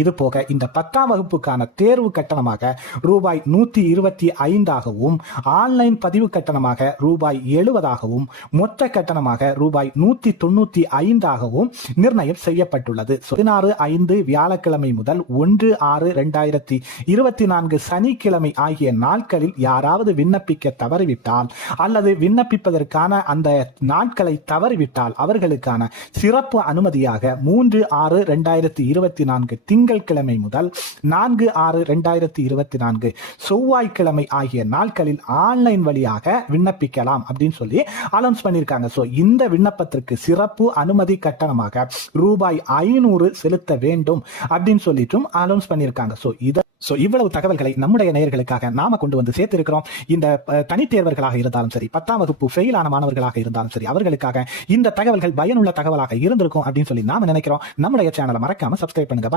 இது போக இந்த 10ஆம் வகுப்புக்கான தேர்வு கட்டணமாக ரூபாய் 125ஆகவும், ஆன்லைன் பதிவு கட்டணமாக ரூபாய் 70ஆகவும், மொத்த கட்டணமாக ரூபாய் 195ஆகவும் நிர்ணயம் செய்யப்பட்டுள்ளது. 16/5 வியாழக்கிழமை முதல் 1/6/2024 சனிக்கிழமை ஆகிய நாட்களில் யாராவது விண்ணப்பிக்க தவறிவிட்டால் அல்லது விண்ணப்பிப்பதற்கான அந்த நாட்களை தவறிவிட்டால் அவர்களுக்கான சிறப்பு அனுமதியாக 3/6/2024 திங்கட்கிழமை முதல் 4/6/2024 செவ்வாய்க்கிழமை ஆகிய நாட்களில் ஆன்லைன் வழியாக விண்ணப்பிக்கலாம் அப்படின்னு சொல்லி அனௌன்ஸ் பண்ணியிருக்காங்க. ஸோ இந்த விண்ணப்பத்திற்கு சிறப்பு அனுமதி கட்டணமாக ரூபாய் 500 செலுத்த வேண்டும் அப்படின்னு சொல்லிட்டும் அனௌன்ஸ் பண்ணியிருக்காங்க. ஸோ இவ்வளவு தகவல்களை நம்முடைய நேயர்களுக்காக நாம கொண்டு வந்து சேர்த்திருக்கிறோம். இந்த தனித் தேர்வர்களாக இருந்தாலும் சரி, 10ஆம் வகுப்பு ஃபெயில் ஆன மாணவர்களாக இருந்தாலும் சரி, அவர்களுக்காக இந்த தகவல்கள் பயனுள்ள தகவலாக இருந்திருக்கும் அப்படின்னு சொல்லி நாம நினைக்கிறோம். நம்முடைய சேனலை மறக்காம சப்ஸ்கிரைப் பண்ணுங்க.